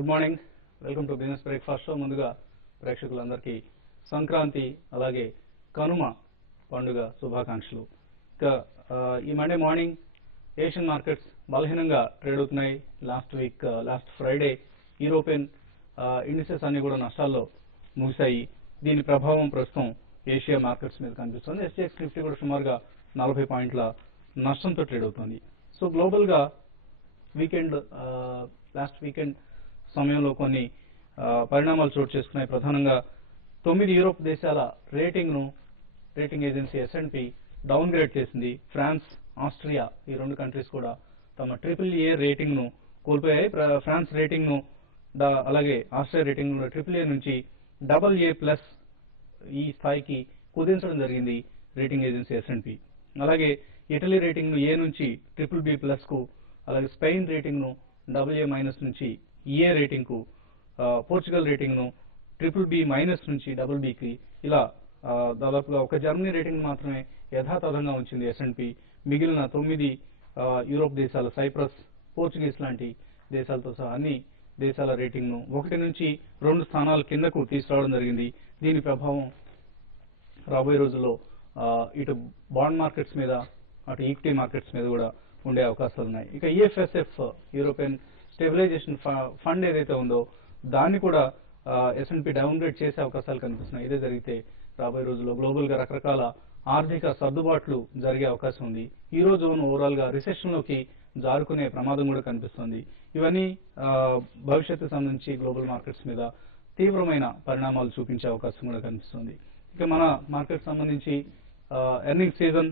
Good morning. Welcome to business breakfast show. ముందుగా ప్రేక్షకులందరికీ సంక్రాంతి అలాగే కనుమ పండుగ శుభాకాంక్షలు. ఇక ఈ మండే మార్నింగ్ ఏషియన్ మార్కెట్స్ బలహీనంగా ట్రేడ్ అవుతున్నాయి. లాస్ట్ ఫ్రైడే యూరోపియన్ ఇండిసెస్ అన్ని కూడా నష్టాల్లో ముగిశాయి. దీని ప్రభావం ప్రస్తుతం ఏషియా మార్కెట్స్ మీద కనిపిస్తుంది. ఎస్జీఎక్స్ నిఫ్టీ కూడా సుమారుగా 40 పాయింట్ల నష్టంతో ట్రేడ్ అవుతుంది. సో గ్లోబల్ గా లాస్ట్ వీకెండ్ సమయంలో కొన్ని పరిణామాలు చోటు చేసుకున్నాయి. ప్రధానంగా 9 యూరోప్ దేశాల rating agency S&P down grade చేసింది. ఫ్రాన్స్, ఆస్ట్రియా ఈ రెండు కంట్రీస్ కూడా తమ AAA రేటింగ్ ను కోల్పోయాయి. ఫ్రాన్స్ రేటింగ్ ను అలాగే ఆస్ట్రియా రేటింగ్ AAA నుంచి AA+ ఈ స్థాయికి కుదించడం జరిగింది రేటింగ్ ఏజెన్సీ S&P. అలాగే ఇటలీ రేటింగ్ ను A నుంచి BBB+ కు, అలాగే స్పెయిన్ రేటింగ్ ను AA- నుంచి EA రేటింగ్ కు, పోర్చుగల్ రేటింగ్ ను BBB- నుంచి BB కి, ఇలా దాదాపుగా ఒక జర్మనీ రేటింగ్ మాత్రమే యథాతథంగా ఉంచింది S&P. మిగిలిన 9 యూరోప్ దేశాల, సైప్రస్, పోర్చుగీస్ లాంటి దేశాలతో సహా అన్ని దేశాల రేటింగ్ ను 1 నుంచి 2 స్థానాల కిందకు తీసుకురావడం జరిగింది. దీని ప్రభావం రాబోయే రోజుల్లో ఇటు బాండ్ మార్కెట్స్ మీద, అటు ఈక్విటీ మార్కెట్స్ మీద కూడా ఉండే అవకాశాలు ఉన్నాయి. ఇక EFSF యూరోపియన్ స్టెబిలైజేషన్ ఫండ్ ఏదైతే ఉందో దాన్ని కూడా S&P డౌన్ గ్రేడ్ చేసే అవకాశాలు కనిపిస్తున్నాయి. ఇదే జరిగితే రాబోయే రోజుల్లో గ్లోబల్ గా రకరకాల ఆర్థిక సర్దుబాట్లు జరిగే అవకాశం ఉంది. ఈ రోజు ఓవరాల్ గా రిసెషన్ లోకి జారుకునే ప్రమాదం కూడా కనిపిస్తుంది. ఇవన్నీ భవిష్యత్తు సంబంధించి గ్లోబల్ మార్కెట్స్ మీద తీవ్రమైన పరిణామాలు చూపించే అవకాశం కూడా కనిపిస్తుంది. ఇక మన మార్కెట్ సంబంధించి ఎర్నింగ్ సీజన్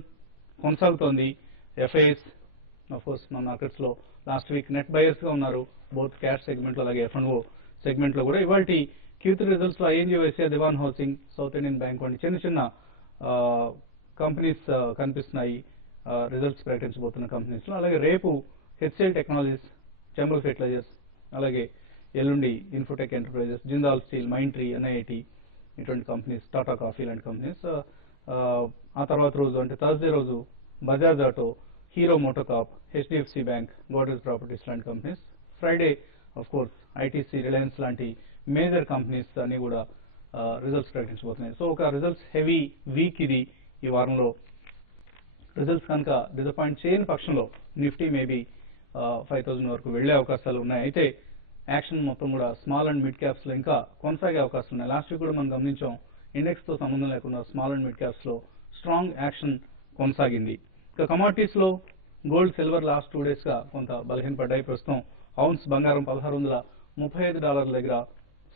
కొనసాగుతోంది. FIS ఆఫ్ కోర్స్ మన మార్కెట్స్ లో లాస్ట్ వీక్ నెట్ బయర్స్ గా ఉన్నారు. బోత్ క్యాష్ సెగ్మెంట్ లో అలాగే F&O సెగ్మెంట్ లో కూడా. ఇవాళ Q3 రిజల్ట్స్ లో ING, దివాన్ హౌసింగ్, సౌత్ ఇండియన్ బ్యాంక్ వంటి చిన్న కంపెనీస్ కనిపిస్తున్నాయి రిజల్ట్స్ ప్రకటించబోతున్న కంపెనీస్ లో. అలాగే రేపు HCL టెక్నాలజీస్, చెంబల్ ఫెర్టిలైజర్స్, అలాగే ఎల్లుండి infotech enterprises, Jindal steel, Mindtree, NIIT ఇటువంటి కంపెనీస్, టాటా కాఫీ లాంటి కంపెనీస్. ఆ తర్వాత రోజు అంటే థర్స్డే రోజు Bajaj auto, hero MotoCorp, HDFC bank, Godrej properties లాంటి companies. Friday of course ITC, Reliance లాంటి మేజర్ కంపెనీస్ అన్ని కూడా రిజల్ట్స్ ప్రకటించబోతున్నాయి. సో ఒక రిజల్ట్స్ హెవీ వీక్ ఇది. ఈ వారంలో రిజల్ట్స్ కనుక డిసప్పాయింట్ చేయని పక్షంలో నిఫ్టీ మేబీ 5000 వరకు వెళ్లే అవకాశాలు ఉన్నాయి. అయితే యాక్షన్ మొత్తం కూడా స్మాల్ అండ్ మిడ్ క్యాప్స్ లో ఇంకా కొనసాగే అవకాశాలు ఉన్నాయి. లాస్ట్ వీక్ కూడా మనం గమనించాం, ఇండెక్స్ తో సంబంధం లేకుండా స్మాల్ అండ్ మిడ్ క్యాప్స్ లో స్ట్రాంగ్ యాక్షన్ కొనసాగింది. ఇక కమాడిటీస్ లో గోల్డ్, సిల్వర్ లాస్ట్ 2 డేస్ గా కొంత బలహీనపడ్డాయి. ప్రస్తుతం ఔన్స్ బంగారం $1635 దగ్గర,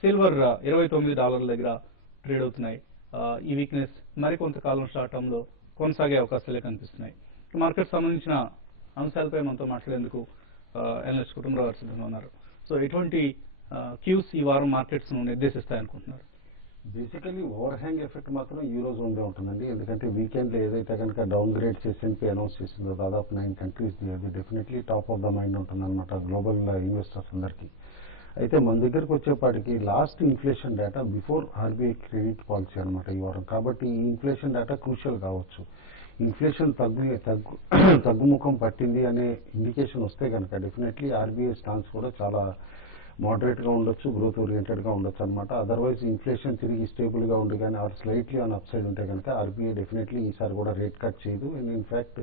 సిల్వర్ $29 దగ్గర ట్రేడ్ అవుతున్నాయి. ఈ వీక్నెస్ మరికొంతకాలం షార్ట్ టర్మ్ లో కొనసాగే అవకాశాలే కనిపిస్తున్నాయి. మార్కెట్ సంబంధించిన అంశాలపై మనతో మాట్లాడేందుకు అనలిస్ట్ కుటుంబరావు గారు సిద్ధంగా ఉన్నారు. సో ఎటువంటి క్యూస్ ఈ వారం మార్కెట్స్ ను నిర్దేశిస్తాయనుకుంటున్నారు? బేసికలీ ఓవర్ హ్యాంగ్ ఎఫెక్ట్ మాత్రం ఈ రోజు ఉండే ఉంటుందండి. ఎందుకంటే వీకెండ్ లో ఏదైతే కనుక డౌన్ గ్రేడ్స్ S&P అనౌన్స్ చేసిందో దాదాపు 9 కంట్రీస్, అది definitely top of the mind ఉంటుంది అనమాట గ్లోబల్ ఇన్వెస్టర్స్ అందరికీ. అయితే మన దగ్గరకు వచ్చేపాటికి last inflation data before RBI credit policy అనమాట ఈ వారం. కాబట్టి ఈ ఇన్ఫ్లేషన్ డేటా క్రూషియల్ కావచ్చు. ఇన్ఫ్లేషన్ తగ్గుముఖం పట్టింది అనే ఇండికేషన్ వస్తే కనుక డెఫినెట్లీ RBI స్టాన్స్ కూడా చాలా మోడరేట్ గా ఉండొచ్చు, గ్రోత్ ఓరియంటెడ్ గా ఉండొచ్చు అనమాట. అదర్వైజ్ ఇన్ఫ్లేషన్ తిరిగి స్టేబుల్ గా ఉండి కానీ are slightly on up side ఉంటే కనుక RBI డెఫినెట్లీ ఈసారి కూడా రేట్ కట్ చేయదు. అండ్ ఇన్ఫాక్ట్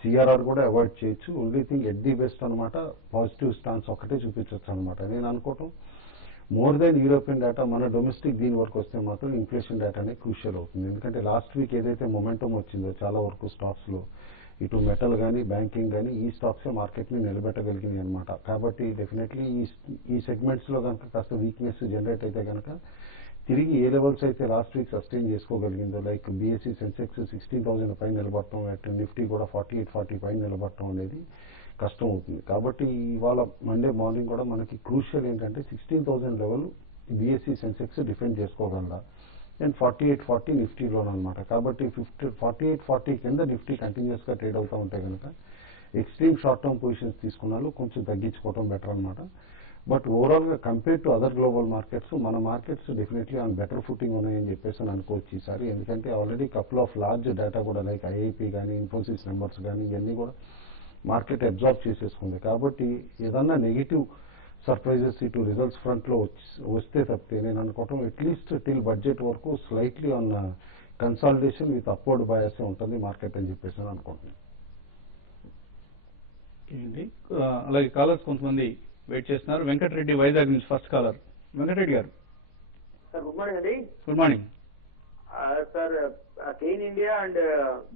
CRR కూడా అవాయిడ్ చేయొచ్చు. Only thing at the best అనమాట పాజిటివ్ స్టాన్స్ ఒకటే చూపించవచ్చు అనమాట. నేను అనుకోవటం మోర్ దెన్ యూరోపియన్ డేటా మన డొమెస్టిక్ దీని వరకు వస్తే మాత్రం ఇన్ఫ్లేషన్ డేటా అనేది క్రూషియల్ అవుతుంది. ఎందుకంటే లాస్ట్ వీక్ ఏదైతే మొమెంటం వచ్చిందో చాలా వరకు స్టాక్స్ లో, ఇటు మెటల్ కానీ బ్యాంకింగ్ కానీ ఈ స్టాక్స్ మార్కెట్ ని నిలబెట్టగలిగింది అనమాట. కాబట్టి డెఫినెట్లీ ఈ సెగ్మెంట్స్ లో కనుక కాస్త వీక్నెస్ జనరేట్ అయితే కనుక తిరిగి ఏ లెవెల్స్ అయితే లాస్ట్ వీక్ సస్టైన్ చేసుకోగలిగిందో, లైక్ BSE సెన్సెక్స్ 16,000 పైన నిలబడటం, అటు నిఫ్టీ కూడా 48-40 పైన నిలబడటం అనేది కష్టం అవుతుంది. కాబట్టి ఇవాళ మండే మార్నింగ్ కూడా మనకి క్రూషియల్ ఏంటంటే 16,000 లెవెల్ BSE సెన్సెక్స్ డిఫెండ్ చేసుకోగలరా, అండ్ 48-40 నిఫ్టీలోనమాట. కాబట్టి 48-40 కింద నిఫ్టీ కంటిన్యూస్ గా ట్రేడ్ అవుతూ ఉంటే కనుక ఎక్స్ట్రీమ్ షార్ట్ టర్మ్ పొజిషన్స్ తీసుకున్నాను కొంచెం తగ్గించుకోవడం బెటర్ అనమాట. బట్ ఓవరాల్ గా compare to other global markets మన markets definitely on better footing ఉన్నాయని చెప్పేసి అనుకోవచ్చు ఈసారి. ఎందుకంటే already couple of large data కూడా లైక్ IIP కానీ, ఇన్ఫోసిస్ నెంబర్స్ కానీ ఇవన్నీ కూడా మార్కెట్ అబ్జార్బ్ చేసేసుకుంది. కాబట్టి ఏదన్నా నెగిటివ్ సర్ప్రైజెస్ ఇటు రిజల్ట్స్ ఫ్రంట్లో వస్తే తప్పితే నేను అనుకోవటం అట్లీస్ట్ టిల్ బడ్జెట్ వరకు slightly on consolidation with upward బయాసే ఉంటుంది మార్కెట్ అని చెప్పేసి నేను అనుకుంటున్నాను. ఏంటి అలాగే కాలర్స్ కొంతమంది వెయిట్ చేస్తున్నారు. వెంకటరెడ్డి వైజాగ్ నుంచి ఫస్ట్ కాలర్. వెంకటరెడ్డి గారు సార్ గుడ్ మార్నింగ్ అండి. Good morning. Sir Cairn India and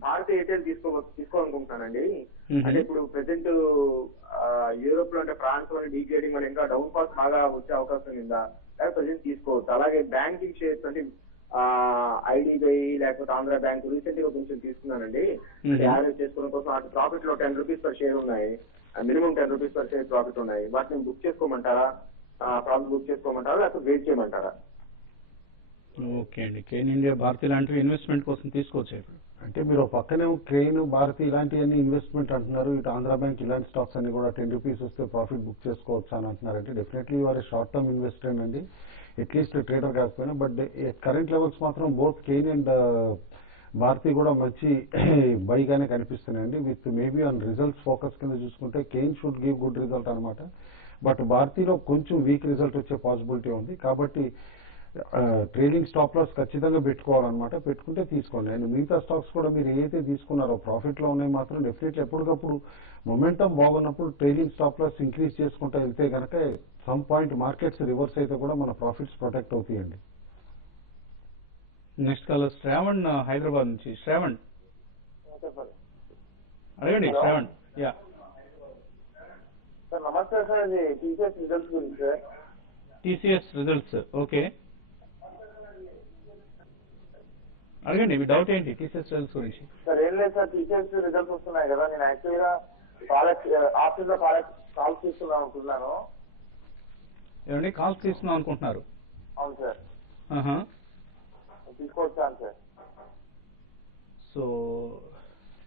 Bharat Airtel తీసుకోవాలనుకుంటున్నానండి. అంటే ఇప్పుడు ప్రెసెంట్ యూరోప్ లో అంటే ఫ్రాన్స్ లోని డీగ్రేడింగ్ వల్ల ఇంకా డౌన్ ఫాల్స్ బాగా వచ్చే అవకాశం ఉందా, లేకపోతే ప్రెసెంట్ తీసుకోవచ్చు. అలాగే బ్యాంకింగ్ షేర్స్ అంటే ఐడిబిఐ లేకపోతే ఆంధ్ర బ్యాంక్ రీసెంట్ గా కొంచెం తీసుకున్నానండి. యావరేజ్ చేసుకోవడం కోసం అటు ప్రాఫిట్ లో 10 రూపీస్ పర్ షేర్ ఉన్నాయి, minimum 10 rupees per share profit ఉన్నాయి. వాటిని బుక్ చేసుకోమంటారా, ప్రాఫిట్ బుక్ చేసుకోమంటారా లేకపోతే వెయిట్ చేయమంటారా? ఓకే అండి. కేన్ ఇండియా, భారతి లాంటివి ఇన్వెస్ట్మెంట్ కోసం తీసుకోవచ్చు ఇప్పుడు. అంటే మీరు పక్కనే క్రెయిన్, భారతి ఇలాంటివన్నీ ఇన్వెస్ట్మెంట్ అంటున్నారు, ఇటు ఆంధ్ర బ్యాంక్ ఇలాంటి స్టాక్స్ అన్ని కూడా 10 రూపీస్ వస్తే ప్రాఫిట్ బుక్ చేసుకోవచ్చు అని అంటున్నారంటే definitely you are short term investor అండి, అట్లీస్ట్ ట్రేడర్ కాకపోయినా. బట్ కరెంట్ లెవెల్స్ మాత్రం బోత్ కేన్ అండ్ భారతి కూడా మంచి బైగానే కనిపిస్తున్నాయండి. With maybe on results focus కింద చూసుకుంటే Cairn should give good result అనమాట. బట్ భారతిలో కొంచెం వీక్ రిజల్ట్ వచ్చే పాసిబిలిటీ ఉంది. కాబట్టి ట్రేడింగ్ స్టాప్ లాస్ ఖచ్చితంగా పెట్టుకోవాలన్నమాట. పెట్టుకుంటే తీసుకోండి. అండ్ మిగతా స్టాక్స్ కూడా మీరు ఏదైతే తీసుకున్నారో ప్రాఫిట్ లో ఉన్నాయి మాత్రం డెఫినెట్లీ ఎప్పటికప్పుడు మొమెంటం బాగున్నప్పుడు ట్రేడింగ్ స్టాప్ లాస్ ఇంక్రీజ్ చేసుకుంటూ వెళ్తే కనుక సమ్ పాయింట్ మార్కెట్స్ రివర్స్ అయితే కూడా మన ప్రాఫిట్స్ ప్రొటెక్ట్ అవుతాయండి. నెక్స్ట్ కాలర్ శ్రావణ్ హైదరాబాద్ నుంచి. శ్రావణ్ అడగండి. శ్రావణ్. యా సార్ నమస్తే సార్, ఇది టీసీఎస్ రిజల్ట్స్ గురించి సార్. టీసీఎస్ రిజల్ట్స్ ఓకే, అడగండి. మీ డౌట్ ఏంటి టీసీఎస్ రిజల్ట్స్ గురించి? సార్ ఏం లేదు సార్, టీసీఎస్ రిజల్ట్స్ వస్తున్నాయి కదా, నేను యాక్చువల్గా ఆఫీస్ లో కాల్ తీసుకుందాం అనుకున్నాను. ఏమండి కాల్స్ తీసుకుందాం అనుకుంటున్నారు? అవును సార్. తీసుకోవచ్చాను సార్. సో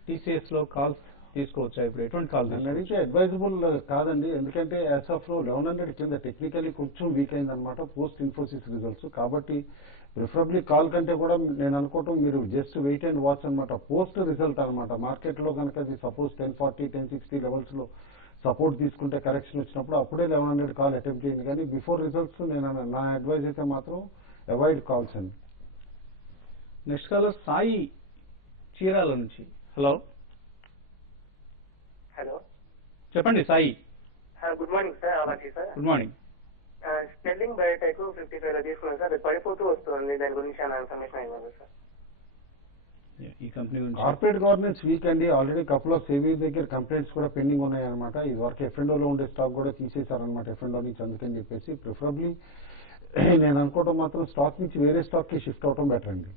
టీసీఎస్ లో కాల్స్ తీసుకోవచ్చా ఇప్పుడు? ఎటువంటి కాల్స్? అడిగితే అడ్వైజబుల్ కాదండి, ఎందుకంటే యాజ్ ఆఫ్ లో 1100 కింద టెక్నికలీ కొంచెం వీక్ అయిందనమాట పోస్ట్ ఇన్ఫోసిస్ రిజల్ట్స్. కాబట్టి ప్రిఫరబ్లీ కాల్ కంటే కూడా నేను అనుకోవటం మీరు జస్ట్ వెయిట్ అండ్ వాచ్ అనమాట. పోస్ట్ రిజల్ట్ అనమాట. మార్కెట్ లో కనుక అది సపోజ్ 1040, 1060 లెవెల్స్ లో సపోర్ట్ తీసుకుంటే కరెక్షన్ వచ్చినప్పుడు అప్పుడే 1100 కాల్ అటెంప్ట్ చేయండి. కానీ బిఫోర్ రిజల్ట్స్ నేను నా అడ్వైజ్ అయితే మాత్రం అవాయిడ్ కాల్స్ అండి. నెక్స్ట్ కాలర్ సాయి చీరాల నుంచి. హలో హలో చెప్పండి సాయి. Good morning sir. అలాగే sir. Good morning. Sterling biotech 55 లో తీసుకున్నాను సార్, పడిపోతూ వస్తుంది, దాని గురించి చాలా ఇన్ఫర్మేషన్ ఇవ్వాలి సార్. ఈ కంపెనీ గురించి కార్పొరేట్ గవర్నెన్స్ వీక్ అండి. ఆల్రెడీ కపుల్ ఆఫ్ సేవీ దగ్గర కంప్లైంట్స్ కూడా పెండింగ్ ఉన్నాయన్నమాట. ఇది వరకు ఎఫ్ఎండోలో ఉండే స్టాక్ కూడా తీసేశారనమాట ఎఫ్ఎండో నుంచి. అందుకని చెప్పేసి ప్రిఫరబ్లీ నేను అనుకోవడం మాత్రం స్టాక్ నుంచి వేరే స్టాక్ కి షిఫ్ట్ అవడం బెటర్ అండి.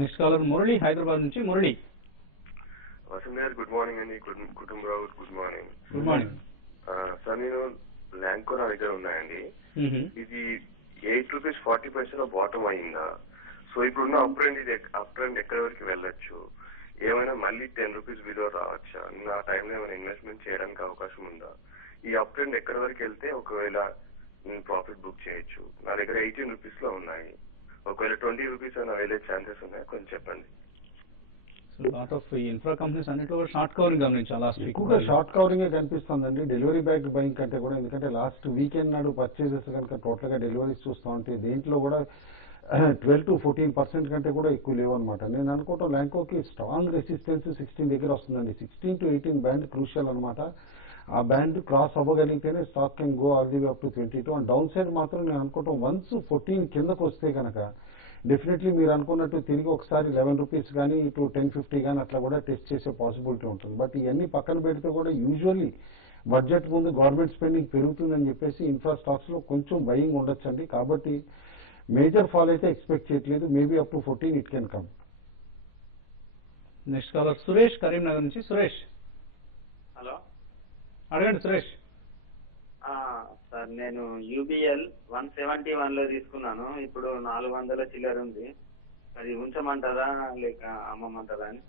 నెక్స్ట్ కాలర్ మురళి హైదరాబాద్ నుంచి. మురళి. వసంత్ గారు గుడ్ మార్నింగ్ అండి. Kutumbarao good morning. Good morning sir. నేను ల్యాంకో నా దగ్గర ఉన్నాయండి. ఇది 8 రూపీస్ 40 పైసలో బాటమ్ అయిందా? సో ఇప్పుడున్న అప్ ట్రెండ్ ఎక్కడి వరకు వెళ్ళొచ్చు? ఏమైనా మళ్ళీ 10 రూపీస్ బిలో రావచ్చా? నా టైంలో ఏమైనా ఇన్వెస్ట్మెంట్ చేయడానికి అవకాశం ఉందా? ఈ అప్ ట్రెండ్ ఎక్కడి వరకు వెళ్తే ఒకవేళ నేను ప్రాఫిట్ బుక్ చేయొచ్చు? నా దగ్గర 18 రూపీస్ లో ఉన్నాయి. ఒకవేళ 20 రూపీస్ అయినా వెళ్ళే ఛాన్సెస్ ఉన్నాయా? కొంచెం చెప్పండి. లాట్ ఆఫ్ ఇన్ఫ్రా కంపెనీస్ అన్నిట్లో కూడా షార్ట్ కవరింగ్ గమనించాలి. ఎక్కువగా షార్ట్ కవరింగ్ కనిపిస్తుందండి డెలివరీ బ్యాక్ బయింగ్ కంటే కూడా. ఎందుకంటే లాస్ట్ వీకెండ్ నాడు పర్చేజెస్ కనుక టోటల్ గా డెలివరీస్ చూస్తూ ఉంటే దేంట్లో కూడా 12 to 14% కంటే కూడా ఎక్కువ లేవు అనమాట. నేను అనుకోవటం ల్యాంకోకి స్ట్రాంగ్ రెసిస్టెన్స్ 16 దగ్గర వస్తుందండి. 16 to 18 బ్యాండ్ క్రూషియల్ అనమాట. ఆ బ్యాండ్ క్రాస్ అవ్వగలిగితేనే stock can go all the way up to 22. And down side మాత్రం నేను అనుకోవటం వన్స్ 14 కిందకు వస్తే కనుక డెఫినెట్లీ మీరు అనుకున్నట్టు తిరిగి ఒకసారి 11 రూపీస్ కానీ ఇటు 1050 కానీ అట్లా కూడా టెస్ట్ చేసే పాసిబిలిటీ ఉంటుంది. బట్ ఇవన్నీ పక్కన పెడితే కూడా యూజువల్లీ బడ్జెట్ ముందు గవర్నమెంట్ స్పెండింగ్ పెరుగుతుందని చెప్పేసి ఇన్ఫ్రా స్టాక్స్ లో కొంచెం బయింగ్ ఉండొచ్చండి. కాబట్టి మేజర్ ఫాల్ అయితే ఎక్స్పెక్ట్ చేయట్లేదు. Maybe up to 14 it can come. Next caller Suresh Karimnagar నుంచి. సురేష్. హలో అడగండి సురేష్. సార్ నేను యూబిఎల్ 171 లో తీసుకున్నాను. ఇప్పుడు 400 చిల్లర ఉంది. అది ఉంచమంటారా లేక అమ్మమంటారా అని?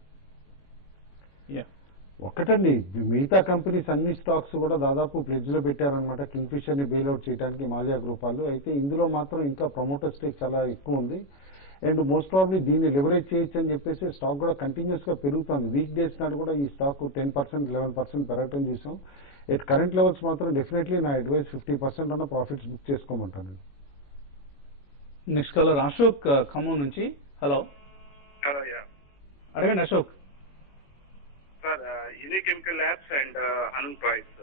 ఒకటండి మిగతా కంపెనీస్ అన్ని స్టాక్స్ కూడా దాదాపు ప్లెడ్జ్ లో పెట్టారనమాట కింగ్ ఫిషర్ ని బెయిల్అవుట్ చేయడానికి మాల్యా గ్రూప్ వాళ్ళు. అయితే ఇందులో మాత్రం ఇంకా ప్రమోటర్ స్టేక్ చాలా ఎక్కువ ఉంది. అండ్ మోస్ట్ ప్రాబ్లీ దీన్ని లివరేజ్ చేయొచ్చు అని చెప్పేసి స్టాక్ కూడా కంటిన్యూస్ గా పెరుగుతుంది. వీక్ డేస్ నాడు కూడా ఈ స్టాక్ 10%, 11% పెరగటం చూసాం. ఎట్ కరెంట్ లెవెల్స్ మాత్రం డెఫినెట్లీ నా అడ్వైస్ 50% అన్న ప్రాఫిట్స్ బుక్ చేసుకోమంటానండి. నెక్స్ట్ కాలర్ అశోక్ ఖమ్మం నుంచి. హలో అడగండి Ashok. Sir unique chemical labs and Anant toys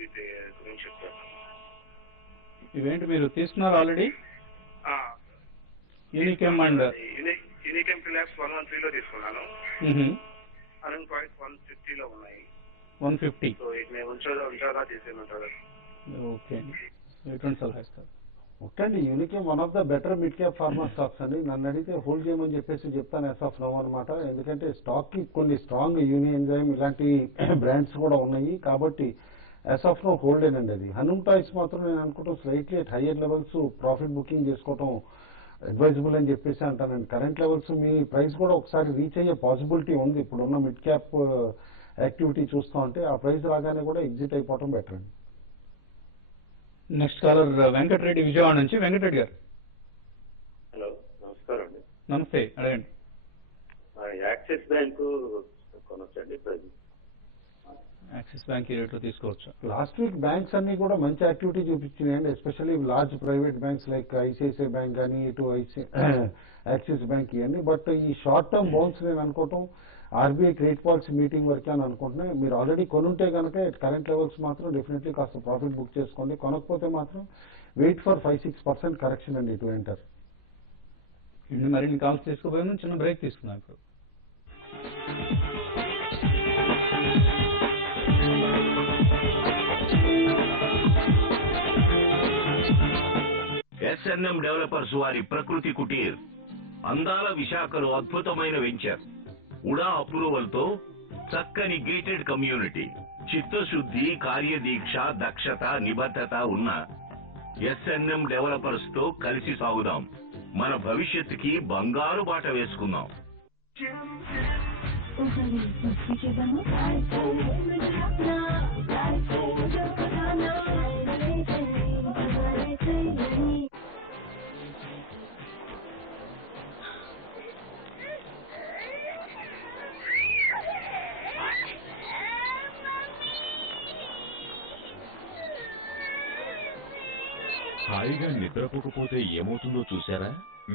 వీటి గురించి చెప్తాను. ఇవేంటి మీరు తీసుకున్నారు ఆల్రెడీ? Unichem and unique chemical labs 113 లో తీసుకున్నాను. అనంత్ టాయ్స్ 150 లో ఉన్నాయి. 150. సో ఇది నేను ఉంచాలా చేసేయమంటారా? ఓకే అండి, ఎటువంటి సలహా ఇస్తారు? ఒకటండి, Unichem one of the better mid cap pharma stocks అండి. నన్ను అడిగితే హోల్డ్ చేయమని చెప్పేసి చెప్తాను యాజ్ ఆఫ్ నౌ అనమాట. ఎందుకంటే స్టాక్ కి కొన్ని స్ట్రాంగ్ యూని ఎంజైమ్ ఇలాంటి బ్రాండ్స్ కూడా ఉన్నాయి కాబట్టి యాజ్ ఆఫ్ నౌ హోల్డ్ ఏనండి. అది హనుమ్ టాయ్స్ మాత్రం నేను అనుకుంటాం slightly at higher levels profit booking చేసుకోవడం అడ్వైజబుల్ అని చెప్పేసి అంటానండి. కరెంట్ లెవెల్స్ మీ ప్రైస్ కూడా ఒకసారి రీచ్ అయ్యే పాసిబిలిటీ ఉంది. ఇప్పుడున్న మిడ్ క్యాప్ యాక్టివిటీ చూస్తూ ఉంటే ఆ ప్రైస్ రాగానే కూడా ఎగ్జిట్ అయిపోవడం బెటర్ అండి. నెక్స్ట్ కాలర్ వెంకటరెడ్డి విజయవాడ నుంచి. వెంకటరెడ్డి గారు. హలో, నమస్కారం అండి. నమస్తే, అడగండి. యాక్సిస్ బ్యాంకు కొనొచ్చండి? యాక్సిస్ బ్యాంక్ ఈ రేట్లో తీసుకోవచ్చు. లాస్ట్ వీక్ బ్యాంక్స్ అన్ని కూడా మంచి యాక్టివిటీ చూపించినాయండి. Especially large private banks like ICICI bank కానీ ఇటు యాక్సిస్ బ్యాంక్ ఇవన్నీ. బట్ ఈ షార్ట్ టర్మ్ బౌన్స్ నేను అనుకోవటం ఆర్బీఐ క్రెడిట్ పాలసీ మీటింగ్ వరకే అని అనుకుంటున్నాను. మీరు ఆల్రెడీ కొనుంటే కనుక కరెంట్ లెవెల్స్ మాత్రం డెఫినెట్లీ కాస్త ప్రాఫిట్ బుక్ చేసుకోండి. కొనకపోతే మాత్రం వెయిట్ ఫర్ 5-6% కరెక్షన్ అండి టు ఎంటర్. మరిన్ని కాల్స్ తీసుకోబోయే చిన్న బ్రేక్ తీసుకున్నాం ఇప్పుడు. ఎస్ఎన్ఎం డెవలపర్స్ వారి ప్రకృతి కుటీర్ అందాల విశాఖలో అద్భుతమైన వెంచర్. ఉడా అప్రూవల్ తో చక్కని గేటెడ్ కమ్యూనిటీ, చిత్తశుద్ధి, కార్యదీక్ష, దక్షత, నిబద్ధత ఉన్న ఎస్ఎన్ఎం డెవలపర్స్ తో కలిసి సాగుదాం. మన భవిష్యత్తుకి బంగారు బాట వేసుకుందాం. హాయిగా నిద్రపోకపోతే ఏమవుతుందో చూసారా?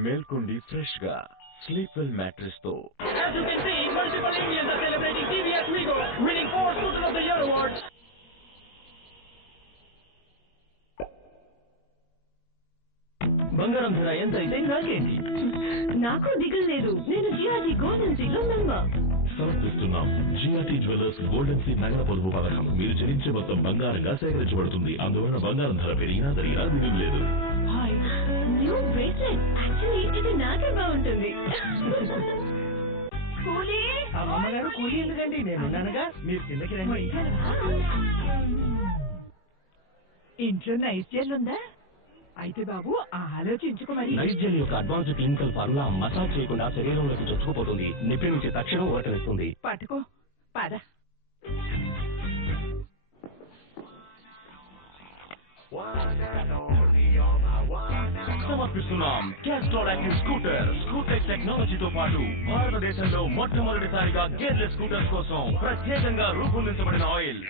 మేల్కొండి ఫ్రెష్ గా స్లీప్ వెల్ మ్యాట్రెస్ తో. బంగారం ధర ఎంత అయితే నాకేంటి? నాకు దిగులు లేదు, నేను జిఆర్టీ గోల్డెన్ సీలో మెంబర్. సమర్పిస్తున్నాం జిఆర్టీ జ్యువెలర్స్ గోల్డెన్ సీ నగల పొదుపు పథకం. మీరు చెల్లించే మొత్తం బంగారంగా సేకరించబడుతుంది. అందువల్ల బంగారం ధర పెరిగినా తరిగినా దిగులు లేదు. న్యూ బ్రేస్లెట్, యాక్చువల్లీ ఇది నాకే బాగుంటుంది. కూలీ అమ్మగారు, కూలీ ఎందుకండి? నేనున్నానుగా, మీరు కిందకి రండి. ఇంట్లో నైస్ జెల్ ఉందా? అయితే బాబు ఆలోచించుకోమని. నైస్ జెల్ యొక్క అడ్వాన్స్ క్లినికల్ ఫార్ములా మసాజ్ చేయకుండా శరీరంలోకి చొచ్చుకుపోతుంది. నొప్పి నుంచి తక్షణం ఊరటనిస్తుంది. పట్టుకో, పద. సమర్పిస్తున్నాం క్యాస్ట్రాల్ యాక్టివ్ స్కూటర్. స్కూటర్ టెక్నాలజీతో పాటు భారతదేశంలో మొట్టమొదటిసారిగా గేర్లెస్ స్కూటర్స్ కోసం ప్రత్యేకంగా రూపొందించబడిన ఆయిల్.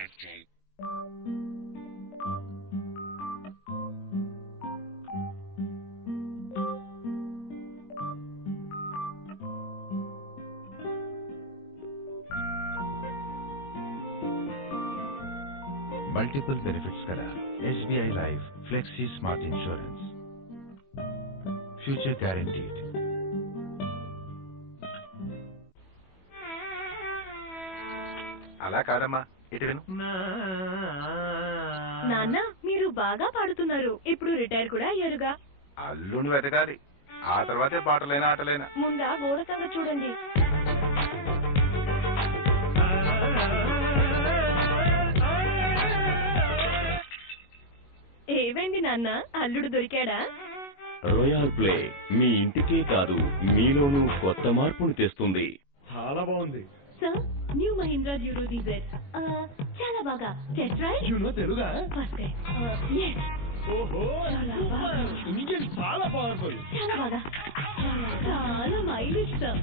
మల్టిపుల్ బెనిఫిట్స్ కల SBI life flexi smart insurance, future guaranteed. అలా కాదమ్మా, ఇటు విను. నాన్న, మీరు బాగా పాడుతున్నారు. ఇప్పుడు రిటైర్ కూడా అయ్యారుగా. అల్లుని వెతకాలి, ఆ తర్వాతే పాటలైనా ఆటలైనా. ముందా గోడ సంగతి చూడండి. ఏమైంది నాన్న, అల్లుడు దొరికాడా? రోయల్ ప్లే మీ ఇంటికే కాదు మీలోనూ కొత్త మార్పును తెస్తుంది. చాలా బాగుంది సార్. న్యూ మహీంద్రా డ్యూరో డీజెల్ చాలా బాగా. టెస్ట్ రైడ్ తెలుగా? First yes. ఓహో, ఇంజిన్ చాలా పవర్ఫుల్. చాలా బాగా, చాలా mileage sir.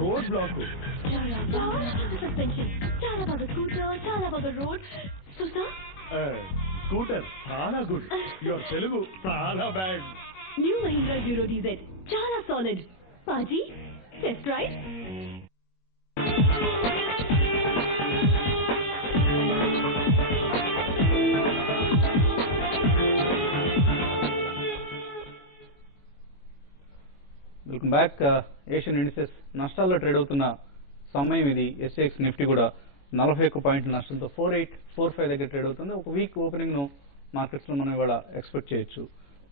Road block, suspension చాలా బాగా. స్కూటర్ చాలా బాగా. రోడ్ సో సార్ స్కూటర్ చాలా గుడ్, యువర్ తెలుగు చాలా bad. New Mahindra Duro diesel చాలా సాలిడ్. పాజీ test ride. Welcome back. Asian indices నష్టాల్లో ట్రేడ్ అవుతున్న సమయం ఇది. SGX నిఫ్టీ కూడా 41 పాయింట్ల నష్టంతో 4845 దగ్గర ట్రేడ్ అవుతుంది. ఒక వీక్ ఓపెనింగ్ ను మార్కెట్స్ లో మనం ఇవాళ ఎక్స్పెక్ట్ చేయొచ్చు.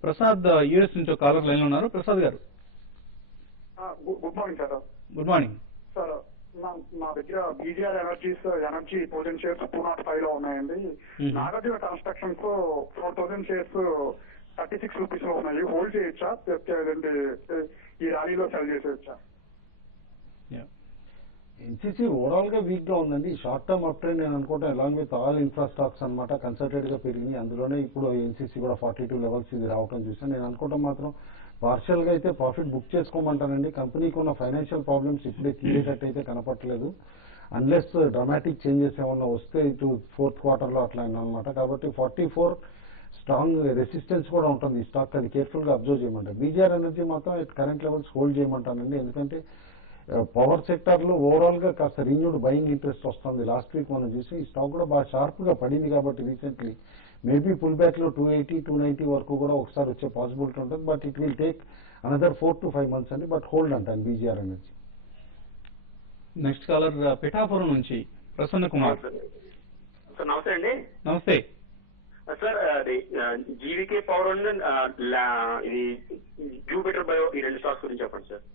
ప్రసాద్ యూఎస్ నుంచి ఒక కాలర్ లైన్ లో ఉన్నారు. ప్రసాద్ గారు good morning sir. Good morning sir, నా దగ్గర బీజీఆర్ ఎనర్జీ 1000 షేర్స్ 205 లో ఉన్నాయండి. నాగార్జున కన్స్ట్రక్షన్స్ 4000 షేర్స్ 36 రూపీస్ లో ఉన్నాయి. హోల్డ్ చేయొచ్చా, లేదంటే ఈ ర్యాలీలో సెల్ చేసేయచ్చా? ఎన్సీసీ ఓవరాల్ గా వీక్ గా ఉందండి. షార్ట్ టర్మ్ అప్ ట్రెండ్ నేను అనుకుంటా along with all infra stocks అనమాట కన్సల్టెడ్ గా పెరిగినాయి. అందులోనే ఇప్పుడు ఎన్సీసీ కూడా 42 లెవెల్స్ ఇది రావటం చూసాను. నేను అనుకుంటా మాత్రం పార్షియల్ గా అయితే ప్రాఫిట్ బుక్ చేసుకోమంటానండి. కంపెనీకి ఉన్న ఫైనాన్షియల్ ప్రాబ్లమ్స్ ఇప్పుడే తీరేటట్టు అయితే కనపట్లేదు. అన్లెస్ డ్రామాటిక్ చేంజెస్ ఏమన్నా వస్తే ఇటు ఫోర్త్ క్వార్టర్ లో అట్లా అనమాట. కాబట్టి 44 స్ట్రాంగ్ రెసిస్టెన్స్ కూడా ఉంటుంది ఈ స్టాక్. అది కేర్ఫుల్ గా అబ్జర్వ్ చేయమంటారు. బీజీఆర్ ఎనర్జీ మాత్రం కరెంట్ లెవెల్స్ హోల్డ్ చేయమంటానండి. ఎందుకంటే పవర్ సెక్టర్ లో ఓవరాల్ గా కాస్త రీన్యూడ్ బయింగ్ ఇంట్రెస్ట్ వస్తుంది. లాస్ట్ వీక్ మనం చూసి ఈ స్టాక్ కూడా బాగా షార్ప్ గా పడింది. కాబట్టి రీసెంట్లీ మేబీ పుల్ బ్యాక్ లో 280, 290 వరకు కూడా ఒకసారి వచ్చే పాసిబిలిటీ ఉంటుంది. But it will take another 4 to 5 months అండి. బట్ హోల్డ్ అంటాను BGR energy. Next caller Pithapuram నుంచి ప్రసన్న కుమార్. సార్ నమస్తే అండి. నమస్తే సార్, అది జీవీకే పవర్ అండ్ ఇది జూపిటర్ బయో ఈ రెండు స్టాక్స్ గురించి చెప్పండి సార్.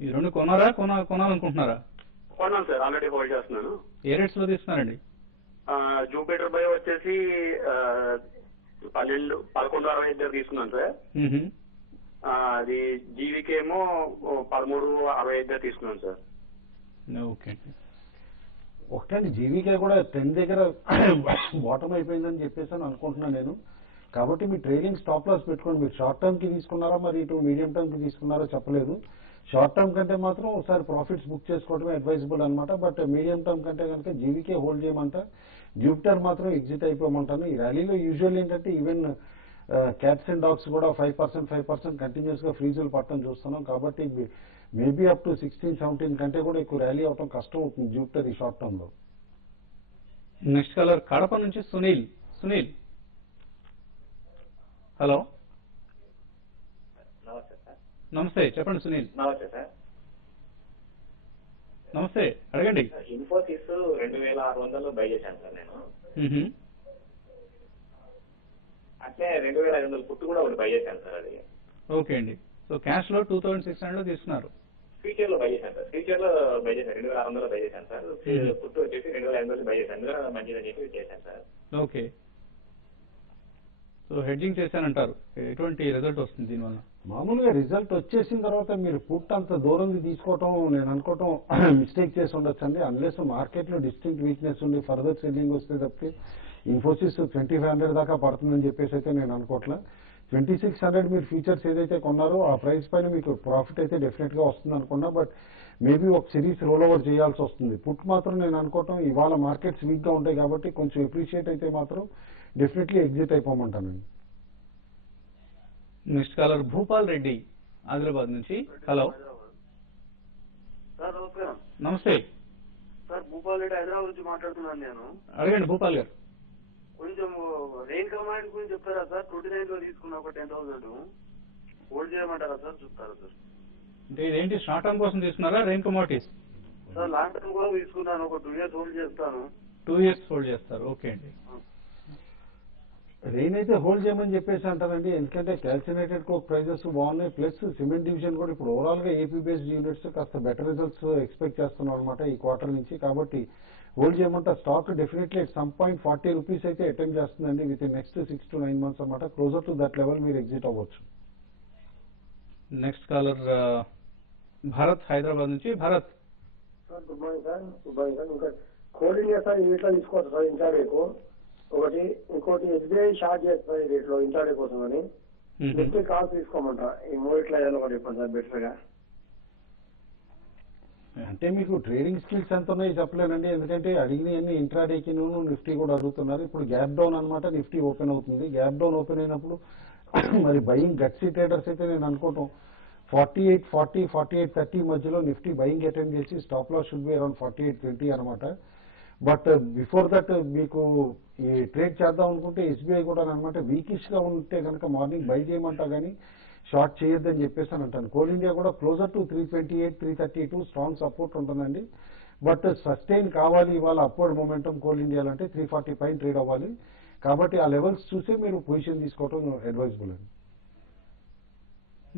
ఈ రెండు కొనాలనుకుంటున్నారా? కొన్నాను సార్, ఆల్రెడీ హోల్డ్ చేస్తున్నాను. ఏ రేట్స్ లో తీసుకున్నారండి? జూపిటర్ బయో వచ్చేసి 11-11.65 దగ్గర తీసుకున్నాను సార్. అది జీవీకే ఏమో 13.65 దగ్గర తీసుకున్నాను సార్. ఓకే. ఒకటండి జీవీకే కూడా 10 దగ్గర బాటమ్ అయిపోయిందని చెప్పేసి అని అనుకుంటున్నాను నేను. కాబట్టి మీ ట్రేడింగ్ స్టాప్ లాస్ పెట్టుకోండి. మీరు షార్ట్ టర్మ్ కి తీసుకున్నారా మరి ఇటు మీడియం టర్మ్ కి తీసుకున్నారో చెప్పలేదు. షార్ట్ టర్మ్ కంటే మాత్రం ఒకసారి ప్రాఫిట్స్ బుక్ చేసుకోవడమే అడ్వైజబుల్ అనమాట. బట్ మీడియం టర్మ్ కంటే కనుక జీవీకే హోల్డ్ చేయమంట, జూపిటర్ మాత్రం ఎగ్జిట్ అయిపోమంటాను. ఈ ర్యాలీలో యూజువల్ ఏంటంటే ఈవెన్ క్యాట్స్ అండ్ డాగ్స్ కూడా 5% కంటిన్యూస్ గా ఫ్రీజులు పట్టడం చూస్తున్నాం. కాబట్టి మేబీ అప్ టు 16-17 కంటే కూడా ఎక్కువ ర్యాలీ అవడం కష్టం అవుతుంది జూపిటర్ ఈ షార్ట్ టర్మ్ లో. నెక్స్ట్ కలర్ కడప నుంచి సునీల్. హలో నమస్తే, చెప్పండి సునీల్. నమస్తే సార్. నమస్తే, అడగండి. ఇన్ఫోసిస్ 2600 బై చేశాను సార్ నేను. అట్లే 2500 పుట్టు కూడా ఒకటి బై చేశాను సార్. అది ఓకే అండి. సో క్యాష్ లో 2600 తీసుకున్నారు. ఫ్యూచర్ లో బై చేశాను సార్. ఫ్యూచర్ లో బై చేశాను 2600 బై చేశాను సార్. పుట్టు వచ్చేసి 2500 బై చేశాను. మంచిదని చెప్పి చేశాను సార్. ఓకే. సో హెడ్జింగ్ చేశానంటారు. ఎటువంటి రిజల్ట్ వస్తుంది దీనివల్ల? మామూలుగా రిజల్ట్ వచ్చేసిన తర్వాత మీరు పుట్ అంత దూరం తీసుకోవటం నేను అనుకోవటం మిస్టేక్ చేసి ఉండొచ్చు అండి. అన్లెస్ మార్కెట్ లో డిస్టింక్ట్ వీక్నెస్ ఉండి ఫర్దర్ సెల్లింగ్ వస్తే తప్పితే ఇన్ఫోసిస్ 2500 దాకా పడుతుందని చెప్పేసి అయితే నేను అనుకోవట్లే. 2600 మీరు ఫీచర్స్ ఏదైతే కొన్నారో ఆ ప్రైస్ పైన మీకు ప్రాఫిట్ అయితే డెఫినెట్ గా వస్తుంది అనుకున్నా. బట్ మేబీ ఒక సిరీస్ రోల్ ఓవర్ చేయాల్సి వస్తుంది. పుట్ మాత్రం నేను అనుకోవటం ఇవాళ మార్కెట్స్ వీక్ గా ఉంటాయి కాబట్టి కొంచెం అప్రిషియేట్ అయితే మాత్రం డెఫినెట్లీ ఎగ్జిట్ అయిపోమంటానండి. నెక్స్ట్ కాలర్ భూపాల్ రెడ్డి ఆదిలాబాద్ నుంచి. హలో సార్, నమస్కారం. నమస్తే సార్, భూపాల్ రెడ్డి హైదరాబాద్ నుంచి మాట్లాడుతున్నాను నేను. అడగండి భూపాల్ గారు. కొంచెం రెయిన్ కమాండ్ గురించి చెప్తారా సార్? 29 లో తీసుకున్నా ఒక 10,000 హోల్డ్ చేయమంటారా సార్? చూస్తారా సార్? అంటే ఇదేంటి షార్ట్ టర్మ్ కోసం తీసుకున్నారా rain commodities? Sir long term కూడా తీసుకున్నాను. ఒక 2 years హోల్డ్ చేస్తాను. 2 years హోల్డ్ చేస్తారు. ఓకే అండి. రెయిన్ అయితే హోల్డ్ చేయమని చెప్పేసి అంటారండి. ఎందుకంటే క్యాల్సినేటెడ్ కోక్ ప్రైజెస్ బాగున్నాయి. ప్లస్ సిమెంట్ డివిజన్ కూడా ఇప్పుడు ఓవరాల్ గా ఏపీ బేస్డ్ యూనిట్స్ కాస్త బెటర్ రిజల్ట్స్ ఎక్స్పెక్ట్ చేస్తున్నాం అనమాట ఈ క్వార్టర్ నుంచి. కాబట్టి హోల్డ్ చేయమంటే stock definitely at some point 40 rupees అయితే అటెంప్ట్ చేస్తుందండి with in next 6 to 9 months అనమాట. క్లోజర్ టు దట్ లెవెల్ మీరు ఎగ్జిట్ అవ్వచ్చు. నెక్స్ట్ కాలర్ భరత్ హైదరాబాద్ నుంచి. Bharat sir, good morning sir. ఇంకా కోల్డ్ ఇండియా సార్ ఈ రేట్లో తీసుకోవచ్చు సార్ ఇంట్రాడేకు ఒకటి. ఇంకోటి ఎస్బీఐ షార్ట్ చేస్తారు ఈ రేట్లో ఇంట్రాడే కోసం అని. నిఫ్టీ కాల్ తీసుకోమంటారా? ఈ మూడిట్లో ఏదైనా ఒకటి చెప్పండి సార్ బెటర్ గా. అంటే మీకు ట్రేడింగ్ స్కిల్స్ ఎంత ఉన్నాయో చెప్పలేనండి, ఎందుకంటే అడిగినవన్నీ ఇంట్రాడేకి నిఫ్టీ కూడా అడుగుతున్నారు. ఇప్పుడు గ్యాప్ డౌన్ అనమాట, నిఫ్టీ ఓపెన్ అవుతుంది. గ్యాప్ డౌన్ ఓపెన్ అయినప్పుడు మరి బయింగ్ గట్సీ ట్రేడర్స్ అయితే నేను అనుకోవటం 4840 4830 మధ్యలో నిఫ్టీ బయింగ్ అటెండ్ చేసి stop loss should be around 4820 అనమాట. బట్ బిఫోర్ దట్ మీకు ఈ ట్రేడ్ చేద్దాం అనుకుంటే ఎస్బీఐ కూడా అనమాట వీకిష్ గా ఉంటే కనుక మార్నింగ్ బై చేయమంటా కానీ షార్ట్ చేయొద్దని చెప్పేసి అని అంటాను. కోల్ ఇండియా కూడా క్లోజర్ టు 328 332 స్ట్రాంగ్ సపోర్ట్ ఉంటుందండి. బట్ సస్టైన్ కావాలి ఇవాళ అప్వర్డ్ మొమెంటం కోల్ ఇండియాలో అంటే 340 పైన ట్రేడ్ అవ్వాలి. కాబట్టి ఆ లెవెల్స్ చూసే మీరు పొజిషన్ తీసుకోవడం అడ్వైజబుల్ అండి.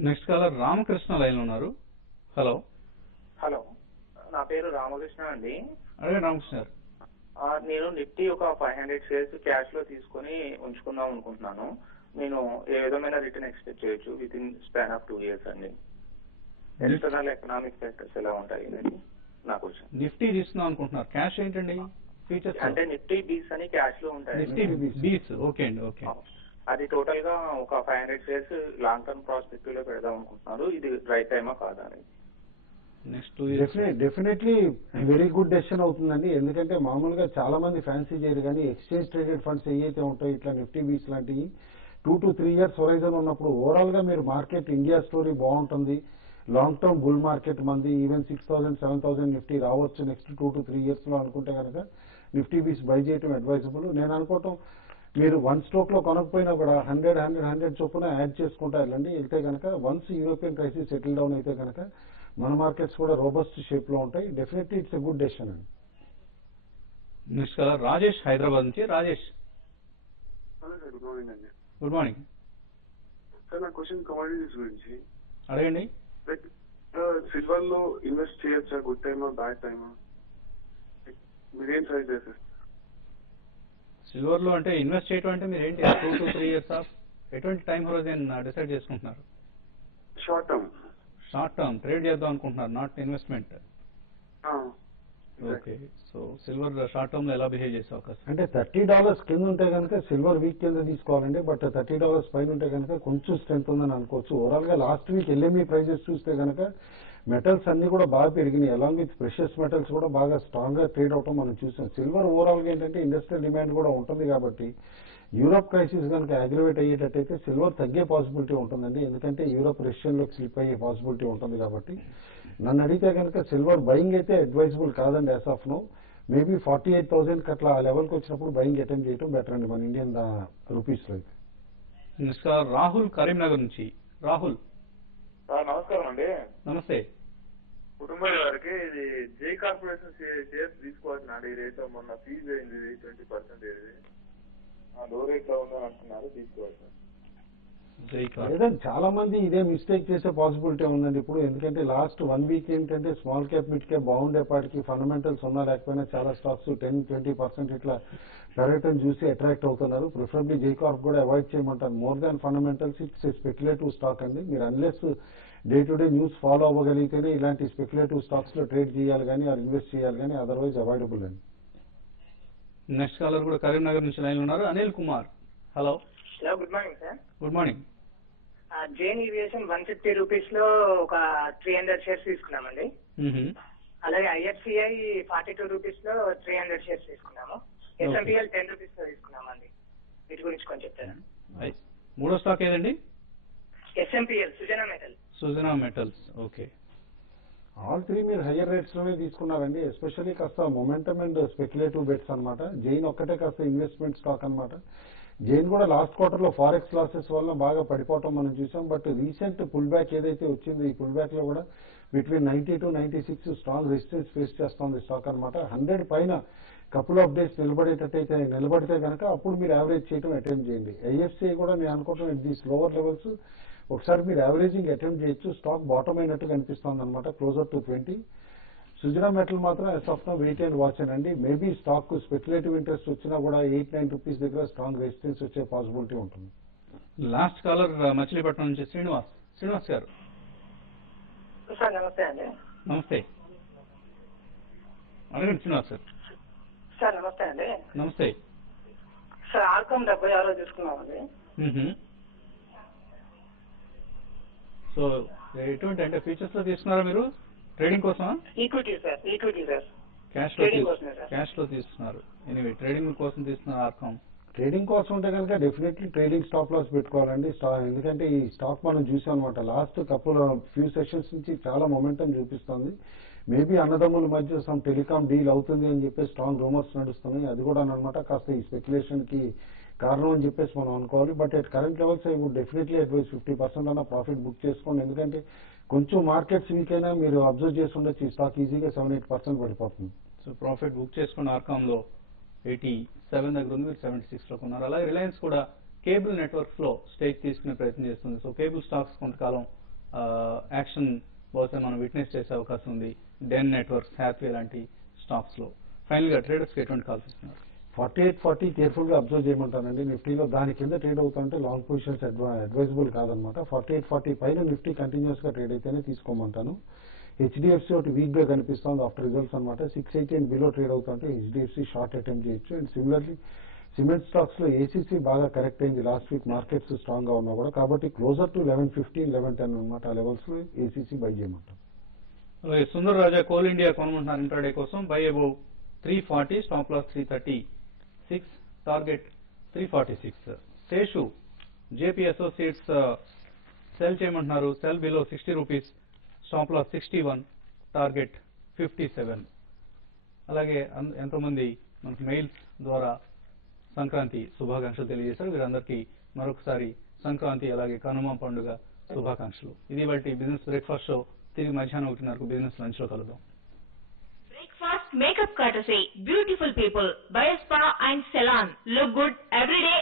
నెక్స్ట్ కాలర్ రామకృష్ణ లైన్ లో ఉన్నారు. హలో హలో, నా పేరు రామకృష్ణ అండి. అదే రామకృష్ణ గారు, నేను నిఫ్టీ ఒక 500 షేర్స్ క్యాష్ లో తీసుకుని ఉంచుకుందాం అనుకుంటున్నాను. నేను ఏ విధమైన రిటర్న్ ఎక్స్పెక్ట్ చేయొచ్చు with in span of 2 years అండి? ఎక్స్టర్నల్ ఎకనామిక్ ఫ్యాక్టర్స్ ఎలా ఉంటాయి అనేది నా క్వశ్చన్. నిఫ్టీ తీసుకుందాం అనుకుంటున్నారు, క్యాష్ ఏంటండి ఫీచర్స్? అంటే నిఫ్టీ బీస్ అని క్యాష్ లో ఉంటాయి. నిఫ్టీ బీస్, ఓకే అండి, ఓకే. అది టోటల్ గా ఒక 500 షేర్స్ లాంగ్ టర్మ్ ప్రాస్పెక్టివ్ లో పెడదాం అనుకుంటున్నారు. ఇది రైట్ టైమా కాదా అని? Next definitely very good decision అవుతుందండి. ఎందుకంటే మామూలుగా చాలా మంది ఫ్యాన్సీ చేయరు, కానీ ఎక్స్చేంజ్ ట్రేడెడ్ ఫండ్స్ ఏవైతే ఉంటాయో ఇట్లా నిఫ్టీ బీస్ లాంటివి 2 to 3 years హొరైజన్ ఉన్నప్పుడు ఓవరాల్ గా మీరు మార్కెట్ ఇండియా స్టోరీ బాగుంటుంది. లాంగ్ టర్మ్ బుల్ మార్కెట్ మంది ఈవెన్ 6000 7000 నిఫ్టీ రావచ్చు నెక్స్ట్ 2 to 3 years లో అనుకుంటే కనుక నిఫ్టీ బీస్ బై చేయడం అడ్వైజబుల్. నేను అనుకోవటం మీరు 1 స్ట్రోక్ లో కొనకపోయినా కూడా 100 చొప్పున యాడ్ చేసుకుంటా వెళ్ళండి. వెళ్తే కనుక once European crisis settle down అయితే కనుక మన మార్కెట్స్ కూడా రోబస్ట్ షేప్ లో ఉంటాయి. Definitely it's a good decision అండి. నెక్స్ట్ కాలర్ రాజేష్ హైదరాబాద్ నుంచి. రాజేష్, గుడ్ మార్నింగ్ అండి. గుడ్ మార్నింగ్ సార్, నా క్వశ్చన్ కమోడిటీస్ గురించి అడగండి. లైక్ సిల్వర్ లో ఇన్వెస్ట్ చేయొచ్చా? గుడ్ టైమా బ్యాడ్ టైమా? మీరేం సజెస్ట్ చేస్తారు? సిల్వర్ లో అంటే ఇన్వెస్ట్ చేయడం అంటే మీరు ఏంటి 2 to 3 years ఆఫ్ ఎటువంటి టైం హోరైజన్ డిసైడ్ చేసుకుంటున్నారు? Short term. Short term trade చేద్దాం అనుకుంటున్నారు, not investment. Okay, so silver short term లో ఎలా బిహేవ్ చేసే అవకాశం? అంటే $30 కింద ఉంటే కనుక సిల్వర్ వీక్ కింద తీసుకోవాలండి. బట్ $30 పైన ఉంటే కనుక కొంచెం స్ట్రెంత్ ఉందని అనుకోవచ్చు. ఓవరాల్ గా లాస్ట్ వీక్ ఎల్ఎంఈ ప్రైజెస్ చూస్తే కనుక మెటల్స్ అన్ని కూడా బాగా పెరిగినాయి. అలాంగ్ విత్ ప్రెషియస్ మెటల్స్ కూడా బాగా స్ట్రాంగ్ గా ట్రేడ్ అవటం మనం చూసాం. సిల్వర్ ఓవరాల్ గా ఏంటంటే ఇండస్ట్రియల్ డిమాండ్ కూడా ఉంటుంది కాబట్టి యూరోప్ క్రైసిస్ కనుక అగ్రివేట్ అయ్యేటట్టయితే సిల్వర్ తగ్గే పాసిబిలిటీ ఉంటుందండి. ఎందుకంటే యూరోప్ రష్యన్లోకి స్లిప్ అయ్యే పాసిబిలిటీ ఉంటుంది కాబట్టి నన్ను అడిగితే కనుక సిల్వర్ బయింగ్ అయితే అడ్వైజబుల్ కాదండి యాజ్ ఆఫ్ నో. మేబీ 48,000 అట్లా ఆ లెవెల్కి వచ్చినప్పుడు బయింగ్ అటెండ్ చేయడం బెటర్ అండి మన ఇండియన్ రూపీస్ లో అయితే. రాహుల్ కరీంనగర్ నుంచి. రాహుల్, నమస్కారం అండి. నమస్తే. కుటుంబ గారికి ఇది జే కార్పొరేషన్ షేర్స్ తీసుకోవాల్సిన ఈ రేట్ మొన్న ఫీజు అయింది 20%. లో రేట్ లో ఉందని అంటున్నారు, తీసుకోవాల్సిన. లేదండి, చాలా మంది ఇదే మిస్టేక్ చేసే పాసిబిలిటీ ఉందండి ఇప్పుడు. ఎందుకంటే లాస్ట్ 1 week ఏంటంటే స్మాల్ క్యాప్ మిడ్ క్యాప్ బాగుండేపాటికి ఫండమెంటల్స్ ఉన్నా లేకపోయినా చాలా స్టాక్స్ 10-20% ఇట్లా పెరగటం చూసి అట్రాక్ట్ అవుతున్నారు. ప్రిఫరబ్లీ జే కార్ప్ కూడా అవాయిడ్ చేయమంటారు. More than fundamentals it's speculative stock అండి. మీరు unless day to day news follow అవ్వగలిగితేనే ఇలాంటి స్పెక్యులేటివ్ స్టాక్స్ లో ట్రేడ్ చేయాలి కానీ ఇన్వెస్ట్ చేయాలి కానీ, అదర్వైజ్ అవాయిడబుల్ అండి. నెక్స్ట్ కాలర్ కూడా కరీంనగర్ నుంచి లైన్ ఉన్నారు. Anil Kumar. Hello. Hello, good morning sir. Good morning. Jain aviation 150 rupees లో ఒక 300 షేర్స్ తీసుకున్నామండి. అలాగే ఐఎఫ్సిఐ 42 రూపీస్ లో 300 షేర్స్ తీసుకున్నాము. ఎస్ఎంపిఎల్ 10 రూపీస్ లో తీసుకున్నామండి. వీటి గురించి కొంచెం చెప్తారా? మూడో స్టాక్ ఏదండి? SMPL Sujana metal. Sujana metals, okay. All three మీరు హయ్యర్ రేట్స్ లోనే తీసుకున్నారండి. ఎస్పెషల్లీ కాస్త మొమెంటమ్ అండ్ స్పెక్యులేటివ్ బెట్స్ అనమాట. జైన్ ఒక్కటే కాస్త ఇన్వెస్ట్మెంట్ స్టాక్ అనమాట. జైన్ కూడా లాస్ట్ క్వార్టర్ లో ఫారెక్స్ లాసెస్ వల్ల బాగా పడిపోవటం మనం చూసాం. బట్ రీసెంట్ పుల్ బ్యాక్ ఏదైతే వచ్చిందో ఈ పుల్ బ్యాక్ లో కూడా between 90 to 96 strong resistance face చేస్తుంది స్టాక్ అనమాట. 100 పైన కపుల్ ఆఫ్ డేస్ నిలబడితే కనుక అప్పుడు మీరు యావరేజ్ చేయడం అటెంప్ట్ చేయండి. ఐఎఫ్సిఐ కూడా నేను అనుకుంటున్నాను ఇట్ దీస్ లోవర్ లెవెల్స్ ఒకసారి మీరు యావరేజింగ్ అటెంప్ట్ చేయొచ్చు. స్టాక్ బాటమ్ అయినట్టు కనిపిస్తుంది అనమాట, క్లోజర్ టు 20. సుజనా మెటల్ మాత్రం as of now wait and watch అండి. మేబీ స్టాక్ స్పెక్యులేటివ్ ఇంట్రెస్ట్ వచ్చినా కూడా 8-9 రూపీస్ దగ్గర స్ట్రాంగ్ రెసిస్టెన్స్ వచ్చే పాసిబిలిటీ ఉంటుంది. లాస్ట్ కాలర్ మచిలీపట్నం నుంచి శ్రీనివాస్. శ్రీనివాస్ గారు. సార్ నమస్తే అండి. నమస్తే, అడగండి శ్రీనివాస్ గారు. సార్ నమస్తే అండి. నమస్తే సార్. ఆల్కమ్ 76 తీసుకున్నామండి. సో ఎటువంటి అంటే ఫీచర్స్ లో తీసుకున్నారా మీరు? ట్రేడింగ్ కోసమా? Equity sir, equity sir. Cash లో తీస్తున్నారు. ఎనీవే ట్రేడింగ్ కోసం తీస్తున్నారు ఆర్కామ్. ట్రేడింగ్ కోసం ఉంటే కనుక డెఫినెట్లీ ట్రేడింగ్ స్టాప్ లాస్ పెట్టుకోవాలండి. ఎందుకంటే ఈ స్టాక్ మనం చూసాం అనమాట లాస్ట్ ఫ్యూ సెషన్స్ నుంచి చాలా మొమెంటం చూపిస్తుంది. మేబీ అన్నదమ్ముల మధ్య సమ్ టెలికాం డీల్ అవుతుంది అని చెప్పేసి స్ట్రాంగ్ రూమర్స్ నడుస్తున్నాయి. అది కూడా అనమాట కాస్త ఈ స్పెక్యులేషన్ కి కారణం అని చెప్పేసి మనం అనుకోవాలి. But at current levels I would definitely advise 50% అన్న ప్రాఫిట్ బుక్ చేసుకోండి. ఎందుకంటే కొంచెం మార్కెట్స్ వీక్ అయినా మీరు అబ్జర్వ్ చేసి ఉండొచ్చు ఈ స్టాక్ ఈజీగా 7-8% పడిపోతుంది. సో ప్రాఫిట్ బుక్ చేసుకున్న ఆర్కామ్ లో 87 దగ్గర ఉంది, మీరు 76 లో కొన్నారు. అలాగే రిలయన్స్ కూడా కేబుల్ నెట్వర్క్స్ లో స్టేక్ తీసుకునే ప్రయత్నం చేస్తుంది. సో కేబుల్ స్టాక్స్ కొంతకాలం యాక్షన్ బహుశా మనం విట్నెస్ చేసే అవకాశం ఉంది. డెన్ నెట్వర్క్స్, హ్యాత్వే లాంటి స్టాక్స్ లో. ఫైనల్ గా ట్రేడర్స్ కి ఎటువంటి కాల్స్ ఇస్తున్నారు? 48-40 కేర్ఫుల్ గా అబ్జర్వ్ చేయమంటానండి. నిఫ్టీలో దాని కింద ట్రేడ్ అవుతుంటే లాంగ్ పొజిషన్స్ అడ్వైజబుల్ కాదనమాట. 48-40 పైన నిఫ్టీ కంటిన్యూస్ గా ట్రేడ్ అయితేనే తీసుకోమంటాను. హెచ్డిఎఫ్సి ఒకటి వీక్ గా కనిపిస్తుంది ఆఫ్టర్ రిజల్ట్స్ అనమాట. 680 బిలో ట్రేడ్ అవుతుంటే హెచ్డిఎఫ్సి షార్ట్ అటెంప్ట్ చేయొచ్చు. అండ్ సిమిలర్లీ సిమెంట్ స్టాక్స్ లో ఏసీసీ బాగా కరెక్ట్ అయింది లాస్ట్ వీక్, మార్కెట్స్ స్ట్రాంగ్ గా ఉన్నా కూడా. కాబట్టి క్లోజర్ టు 1115, 1110 అనమాట ఆ లెవెల్స్ లో ఏసీసీ బై చేయమంటాం. సుందర్ రాజా కోల్ ఇండియా కొనమంటున్నారు ఇంట్రాడే కోసం. Buy above 340, stop loss 336, target 346. Seshu JP associates sell చేయమంటున్నారు. Sell below 60 rupees, stop loss 61, target 57. అలాగే ఎంతోమంది మనకు మెయిల్స్ ద్వారా సంక్రాంతి శుభాకాంక్షలు తెలియజేశారు. వీరందరికీ మరొకసారి సంక్రాంతి అలాగే కనుమ పండుగ శుభాకాంక్షలు. ఇది వాటి బిజినెస్ బ్రేక్ఫాస్ట్ షో. తిరిగి మధ్యాహ్నం 1:30 బిజినెస్ లంచ్ లో కలుద్దాం. Breakfast makeup courtesy. Beautiful people. By Spa and Salon. Look good every day.